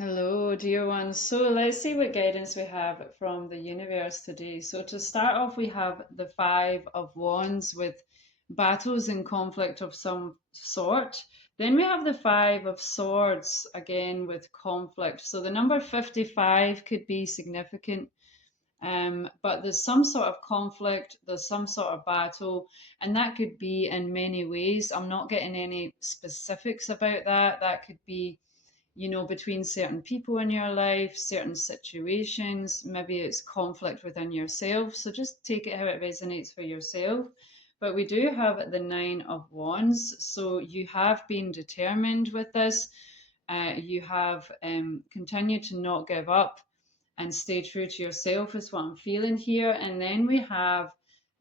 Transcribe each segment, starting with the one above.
Hello, dear ones. So let's see what guidance we have from the universe today. So to start off, we have the Five of Wands with battles and conflict of some sort. Then we have the Five of Swords again with conflict. So the number 55 could be significant, but there's some sort of conflict, there's some sort of battle, and that could be in many ways. I'm not getting any specifics about that. That could be between certain people in your life, certain situations. Maybe it's conflict within yourself. So just take it how it resonates for yourself. But we do have the Nine of Wands. So you have been determined with this. You have continued to not give up and stay true to yourself, is what I'm feeling here. And then we have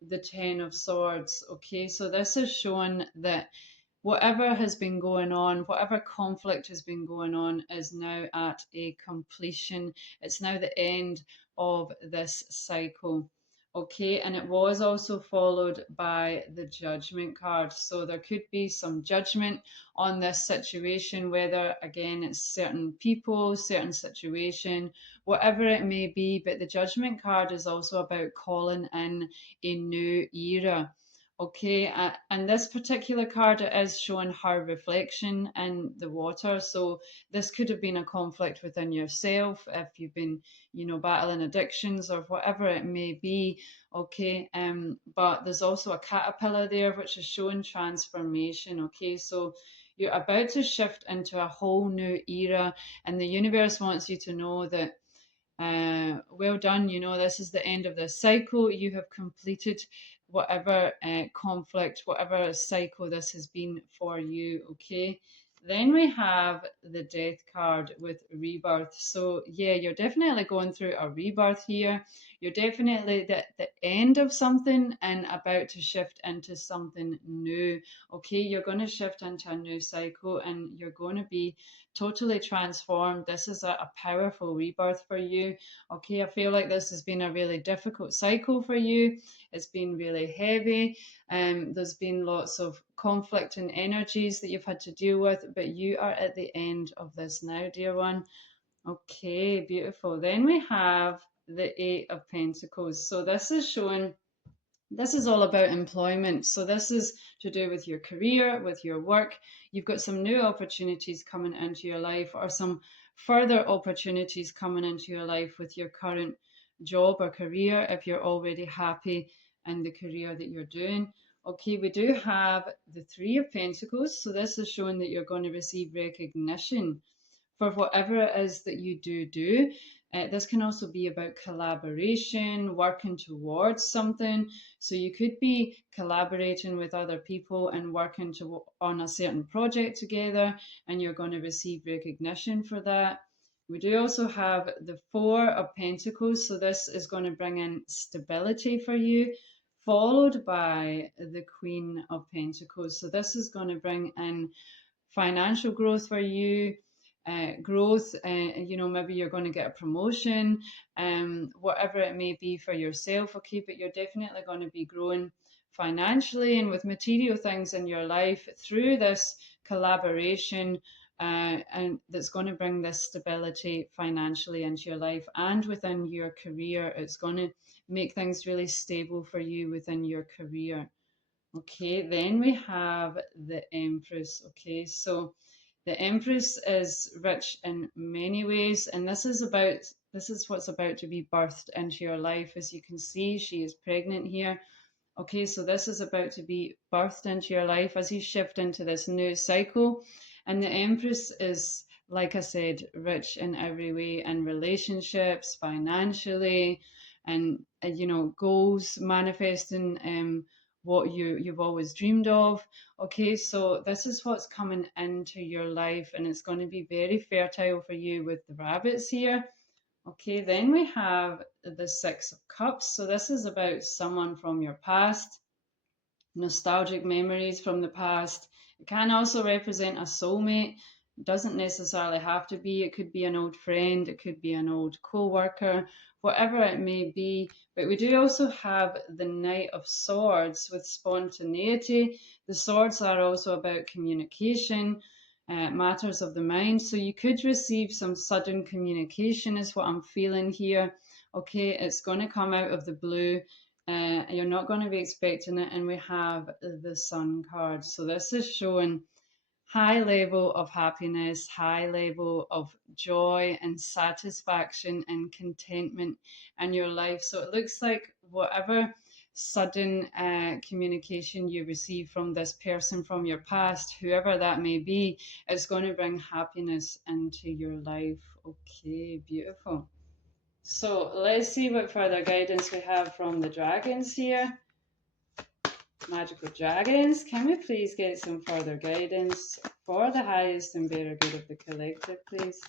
the Ten of Swords. Okay, so this is showing that whatever has been going on, whatever conflict has been going on, is now at a completion. It's now the end of this cycle. Okay, and it was also followed by the judgment card. So there could be some judgment on this situation, whether again it's certain people, certain situation, whatever it may be. But the judgment card is also about calling in a new era. Okay, and this particular card is showing her reflection in the water. So this could have been a conflict within yourself if you've been, battling addictions or whatever it may be. Okay, but there's also a caterpillar there which is showing transformation. Okay, so you're about to shift into a whole new era, and the universe wants you to know that well done. This is the end of this cycle. You have completed whatever conflict, whatever cycle this has been for you. Okay. Then we have the death card with rebirth. So, yeah, you're definitely going through a rebirth here. You're definitely at the end of something and about to shift into something new. Okay, you're going to shift into a new cycle and you're going to be totally transformed. This is a powerful rebirth for you. Okay, I feel like this has been a really difficult cycle for you. It's been really heavy. There's been lots of conflict and energies that you've had to deal with, but you are at the end of this now, dear one. Okay, beautiful. Then we have the Eight of Pentacles. So this is showing this is all about employment. So this is to do with your career, with your work. You've got some new opportunities coming into your life, or some further opportunities coming into your life with your current job or career if you're already happy in the career that you're doing. Okay, we do have the Three of Pentacles. So this is showing that you're going to receive recognition for whatever it is that you do. This can also be about collaboration, working towards something. So you could be collaborating with other people and working on a certain project together, and you're going to receive recognition for that. We do also have the Four of Pentacles. So this is going to bring in stability for you, followed by the Queen of Pentacles. So this is going to bring in financial growth for you, growth, maybe you're going to get a promotion, whatever it may be for yourself. Okay, but you're definitely going to be growing financially and with material things in your life through this collaboration, and that's going to bring this stability financially into your life and within your career. It's going to make things really stable for you within your career. Okay, then we have the Empress. Okay, so the Empress is rich in many ways, and this is what's about to be birthed into your life. As you can see, she is pregnant here. Okay, so this is about to be birthed into your life as you shift into this new cycle. And the Empress is, like I said, rich in every way, in relationships, financially, and goals, manifesting what you've always dreamed of. Okay, so this is what's coming into your life, and it's going to be very fertile for you with the rabbits here. Okay, then we have the Six of Cups. So this is about someone from your past, nostalgic memories from the past. It can also represent a soulmate. It doesn't necessarily have to be. It could be an old friend, it could be an old co-worker, whatever it may be. But we do also have the Knight of Swords with spontaneity. The swords are also about communication, matters of the mind. So you could receive some sudden communication, is what I'm feeling here. Okay, it's going to come out of the blue. You're not going to be expecting it. And we have the Sun card. So this is showing high level of happiness, high level of joy and satisfaction and contentment in your life. So it looks like whatever sudden communication you receive from this person from your past, whoever that may be, is going to bring happiness into your life. Okay, beautiful. So let's see what further guidance we have from the dragons here. Magical dragons, can we please get some further guidance for the highest and better good of the collective, please?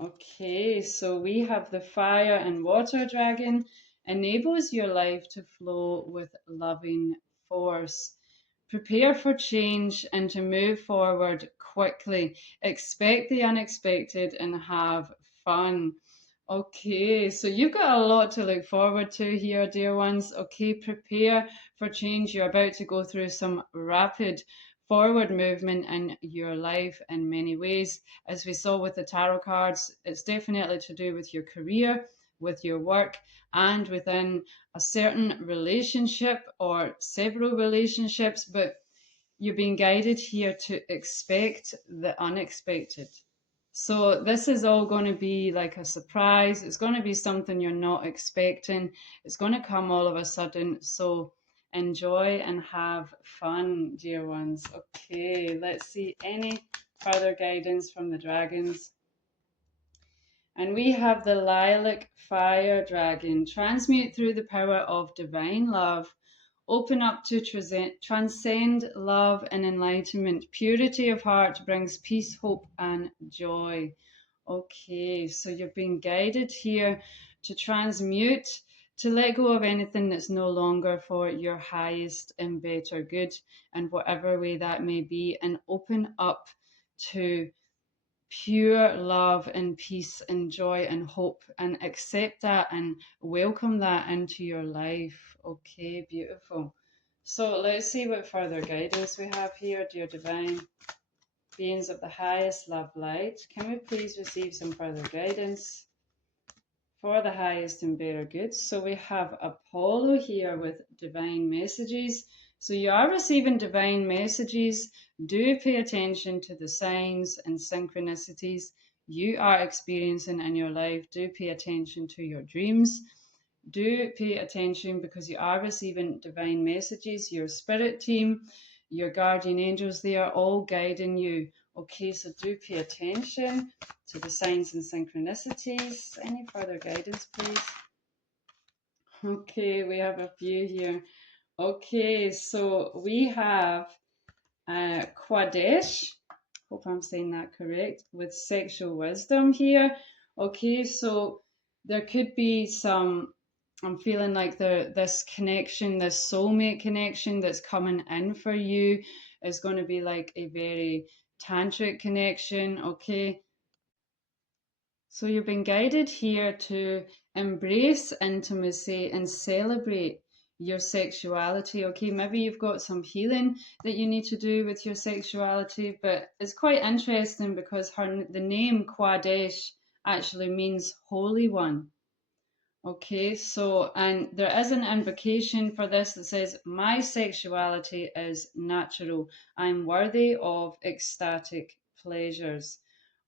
Okay, so we have the fire and water dragon, enables your life to flow with loving force. Prepare for change and to move forward quickly. Expect the unexpected and have fun. Okay, so you've got a lot to look forward to here, dear ones. Okay, prepare for change. You're about to go through some rapid forward movement in your life in many ways. As we saw with the tarot cards, it's definitely to do with your career, with your work, and within a certain relationship or several relationships. But you're being guided here to expect the unexpected. So this is all going to be like a surprise. It's going to be something you're not expecting. It's going to come all of a sudden. So enjoy and have fun, dear ones. Okay, let's see any further guidance from the dragons. And we have the lilac fire dragon. Transmute through the power of divine love. Open up to transcend love and enlightenment. Purity of heart brings peace, hope, and joy. Okay, so you're being guided here to transmute, to let go of anything that's no longer for your highest and better good, and whatever way that may be, and open up to pure love and peace and joy and hope, and accept that and welcome that into your life. Okay, beautiful. So let's see what further guidance we have here, dear divine beings of the highest love light. Can we please receive some further guidance for the highest and better good? So we have Apollo here with divine messages. So you are receiving divine messages. Do pay attention to the signs and synchronicities you are experiencing in your life. Do pay attention to your dreams. Do pay attention because you are receiving divine messages. Your spirit team, your guardian angels, they are all guiding you. Okay, so do pay attention to the signs and synchronicities. Any further guidance, please? Okay, we have a few here. Okay, so we have Quadesh. Hope I'm saying that correct. With sexual wisdom here. Okay, so there could be some. I'm feeling like this connection, this soulmate connection that's coming in for you is going to be like a very tantric connection. Okay, so you've been guided here to embrace intimacy and celebrate your sexuality. Okay, maybe you've got some healing that you need to do with your sexuality, but it's quite interesting because the name Quadesh actually means holy one. Okay, so, and there is an invocation for this that says, my sexuality is natural. I'm worthy of ecstatic pleasures.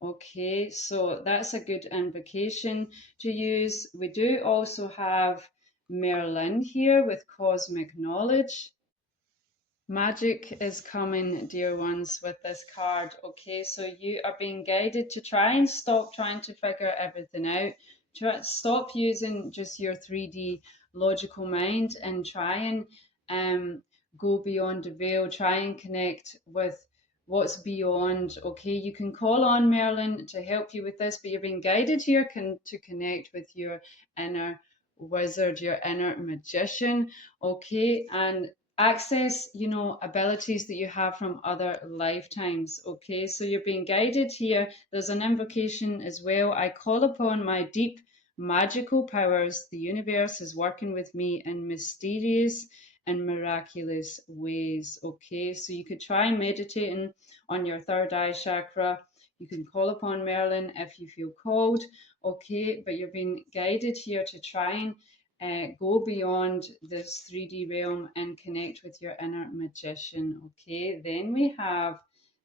Okay, so that's a good invocation to use. We do also have Merlin here with cosmic knowledge. Magic is coming, dear ones, with this card. Okay, so you are being guided to try and stop trying to figure everything out. Stop using just your 3D logical mind and try and go beyond the veil. Try and connect with what's beyond. Okay, you can call on Merlin to help you with this, but you're being guided here to connect with your inner wizard, your inner magician. Okay, and access, abilities that you have from other lifetimes. Okay, so you're being guided here. There's an invocation as well. I call upon my deep magical powers. The universe is working with me in mysterious in miraculous ways. Okay, so you could try meditating on your third eye chakra. You can call upon Merlin if you feel called. Okay, but you're being guided here to try and go beyond this 3D realm and connect with your inner magician. Okay, then we have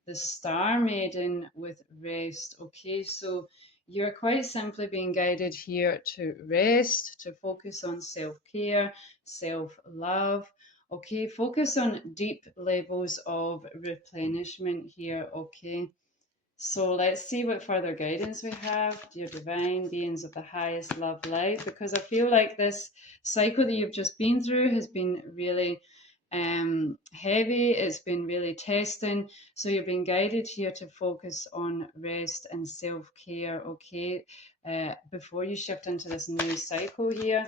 the Star Maiden with rest. Okay, so you're quite simply being guided here to rest, to focus on self care, self love. Okay, focus on deep levels of replenishment here. Okay, so let's see what further guidance we have, dear divine beings of the highest love light, because I feel like this cycle that you've just been through has been really heavy. It's been really testing. So you're being guided here to focus on rest and self-care, okay, before you shift into this new cycle here.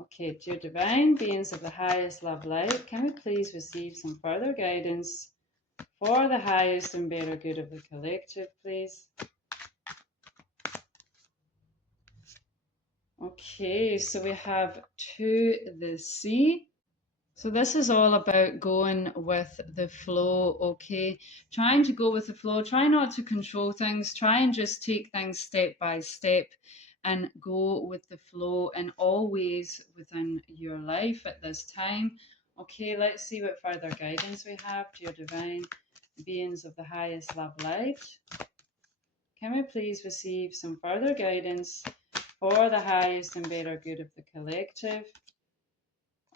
Okay, dear divine beings of the highest love light, can we please receive some further guidance for the highest and better good of the collective, please? Okay, so we have to the sea. So this is all about going with the flow, okay? Trying to go with the flow, try not to control things, try and just take things step by step and go with the flow and always within your life at this time. Okay, let's see what further guidance we have, dear divine beings of the highest love light. Can we please receive some further guidance for the highest and better good of the collective?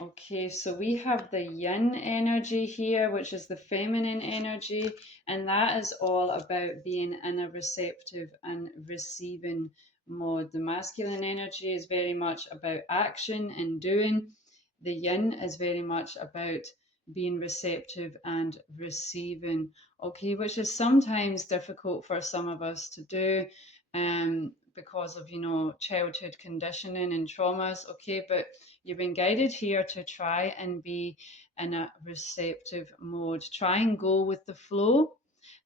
Okay, so we have the yin energy here, which is the feminine energy, and that is all about being in a receptive and receiving mode. The masculine energy is very much about action and doing. The yin is very much about being receptive and receiving, okay, which is sometimes difficult for some of us to do because of, childhood conditioning and traumas, okay, but you've been guided here to try and be in a receptive mode. Try and go with the flow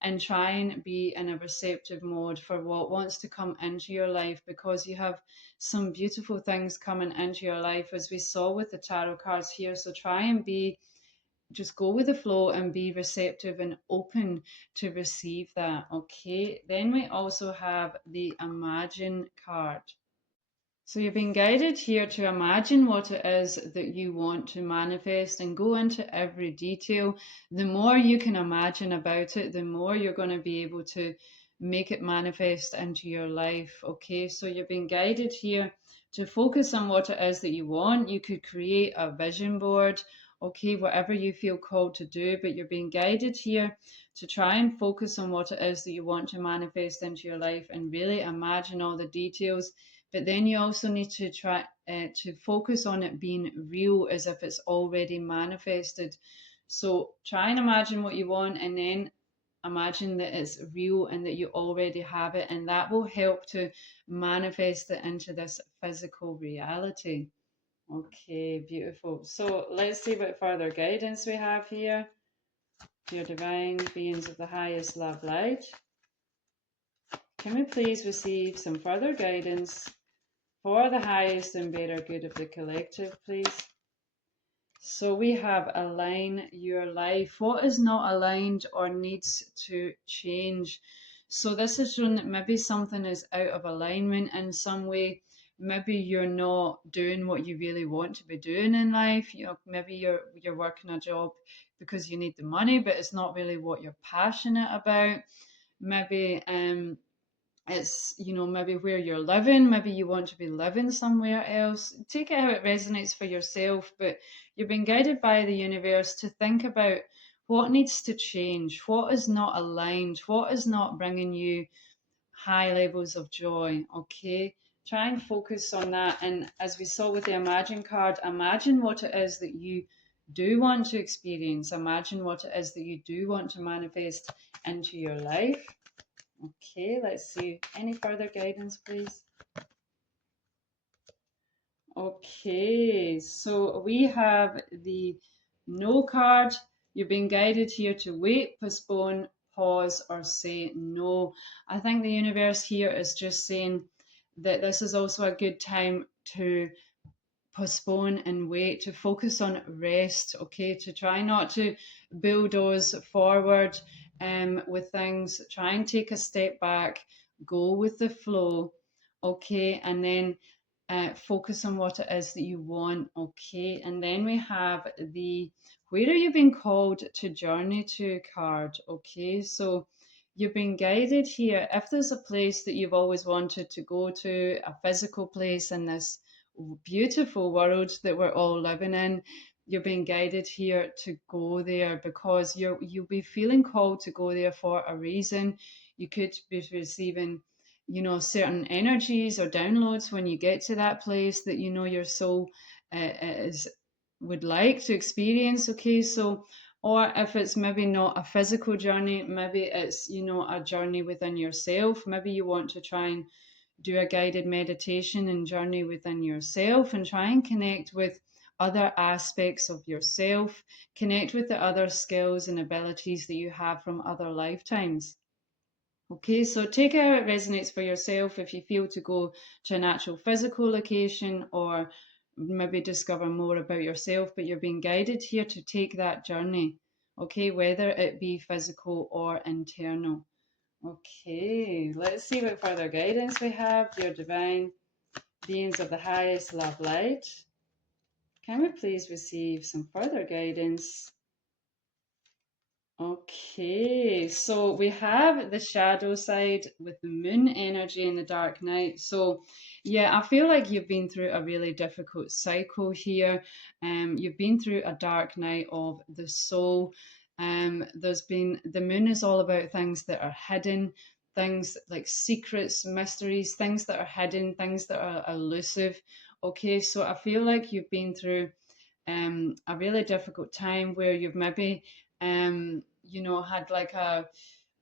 and try and be in a receptive mode for what wants to come into your life, because you have some beautiful things coming into your life, as we saw with the tarot cards here. So try and just go with the flow and be receptive and open to receive that. Okay, then we also have the Imagine card. So you're being guided here to imagine what it is that you want to manifest and go into every detail. The more you can imagine about it, the more you're going to be able to make it manifest into your life. Okay, so you're being guided here to focus on what it is that you want. You could create a vision board, okay, whatever you feel called to do, but you're being guided here to try and focus on what it is that you want to manifest into your life and really imagine all the details. But then you also need to try to focus on it being real, as if it's already manifested. So try and imagine what you want, and then imagine that it's real and that you already have it, and that will help to manifest it into this physical reality. Okay, beautiful. So let's see what further guidance we have here. Dear divine beings of the highest love light, can we please receive some further guidance for the highest and better good of the collective, please? So we have align your life. What is not aligned or needs to change? So this is showing that maybe something is out of alignment in some way. Maybe you're not doing what you really want to be doing in life. Maybe you're working a job because you need the money, but it's not really what you're passionate about. Maybe it's, maybe where you're living, maybe you want to be living somewhere else. Take it how it resonates for yourself, but you've been guided by the universe to think about what needs to change, what is not aligned, what is not bringing you high levels of joy. Okay, try and focus on that. And as we saw with the Imagine card, imagine what it is that you do want to experience, imagine what it is that you do want to manifest into your life. Okay, let's see. Any further guidance, please? Okay, so we have the no card. You're being guided here to wait, postpone, pause, or say no. I think the universe here is just saying that this is also a good time to postpone and wait, to focus on rest, okay, to try not to bulldoze forward with things. Try and take a step back, go with the flow, okay, and then focus on what it is that you want, okay. And then we have the where are you being called to journey to card, okay. So you've been guided here. If there's a place that you've always wanted to go to, a physical place in this beautiful world that we're all living in, you're being guided here to go there because you'll be feeling called to go there for a reason. You could be receiving, you know, certain energies or downloads when you get to that place that you know your soul is would like to experience, okay. So or if it's maybe not a physical journey, maybe it's, you know, a journey within yourself. Maybe you want to try and do a guided meditation and journey within yourself and try and connect with other aspects of yourself, connect with the other skills and abilities that you have from other lifetimes. Okay, so take it how it resonates for yourself. If you feel to go to an actual physical location or maybe discover more about yourself, but you're being guided here to take that journey, okay, whether it be physical or internal. Okay, let's see what further guidance we have. Dear divine beings of the highest love light, can we please receive some further guidance? Okay, so we have the shadow side with the moon energy in the dark night. So, yeah, I feel like you've been through a really difficult cycle here. You've been through a dark night of the soul. There's been the moon is all about things that are hidden, things like secrets, mysteries, things that are hidden, things that are elusive. Okay, so I feel like you've been through a really difficult time where you've maybe you know, had like a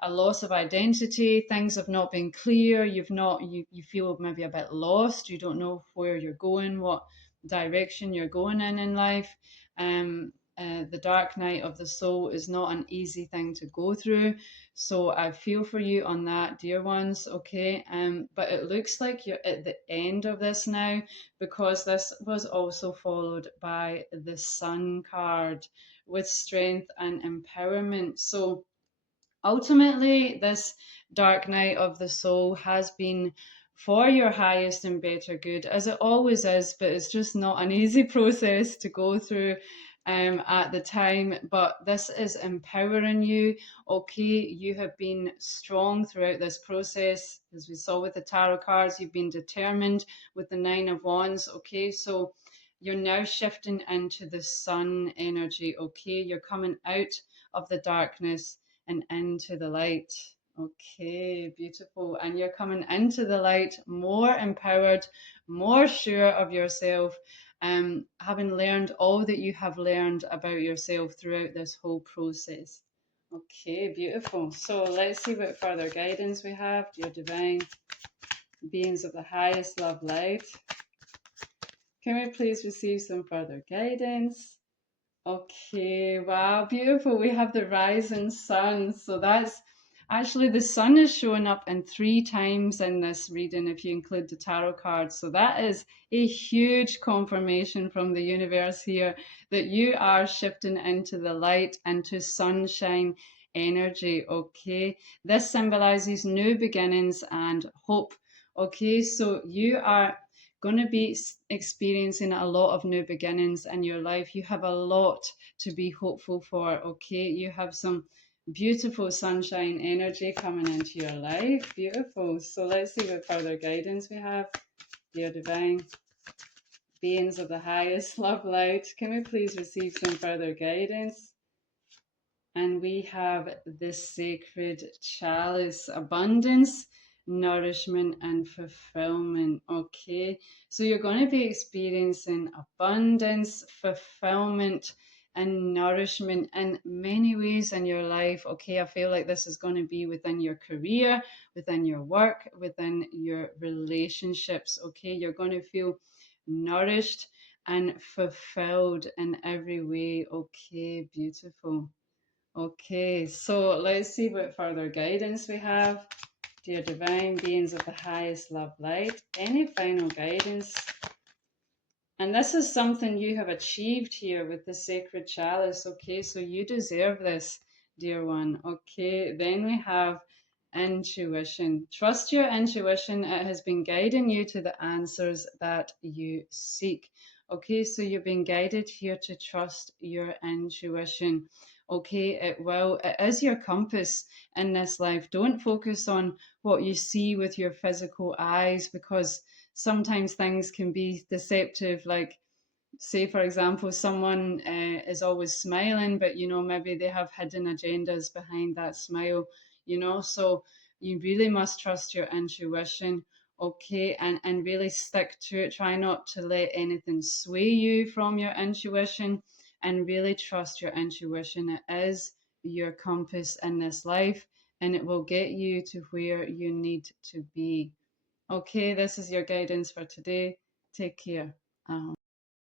loss of identity. Things have not been clear. You feel maybe a bit lost. You don't know where you're going, what direction you're going in life. The dark night of the soul is not an easy thing to go through. So I feel for you on that, dear ones. Okay. But it looks like you're at the end of this now because this was also followed by the Sun card with strength and empowerment. So ultimately, this dark night of the soul has been for your highest and better good, as it always is, but it's just not an easy process to go through at the time. But this is empowering you. Okay, you have been strong throughout this process. As we saw with the tarot cards, you've been determined with the Nine of Wands. Okay, so you're now shifting into the sun energy. Okay, you're coming out of the darkness and into the light. Okay, beautiful. And you're coming into the light more empowered, more sure of yourself, having learned all that you have learned about yourself throughout this whole process. Okay, beautiful. So let's see what further guidance we have, dear divine beings of the highest love light. Can we please receive some further guidance? Okay, wow, beautiful. We have the rising sun. So that's actually the sun is showing up in three times in this reading if you include the tarot cards. So that is a huge confirmation from the universe here that you are shifting into the light, into sunshine energy. Okay, this symbolizes new beginnings and hope. Okay, so you are going to be experiencing a lot of new beginnings in your life. You have a lot to be hopeful for, okay? You have some beautiful sunshine energy coming into your life. Beautiful. So let's see what further guidance we have. Dear divine beings of the highest love light, can we please receive some further guidance? And we have the sacred chalice, abundance, nourishment, and fulfillment. Okay, so you're going to be experiencing abundance, fulfillment, and nourishment in many ways in your life. Okay, I feel like this is going to be within your career, within your work, within your relationships. Okay, you're going to feel nourished and fulfilled in every way. Okay, beautiful. Okay, so let's see what further guidance we have. Dear divine beings of the highest love light, any final guidance And this is something you have achieved here with the sacred chalice. Okay, so you deserve this, dear one. Okay, then we have intuition. Trust your intuition. It has been guiding you to the answers that you seek. Okay, so you're being guided here to trust your intuition. Okay, it is your compass in this life. Don't focus on what you see with your physical eyes, because sometimes things can be deceptive. Like, say for example, someone is always smiling, but maybe they have hidden agendas behind that smile. So you really must trust your intuition. Okay, and really stick to it. Try not to let anything sway you from your intuition, and really trust your intuition. It is your compass in this life, and it will get you to where you need to be. Okay, this is your guidance for today. Take care.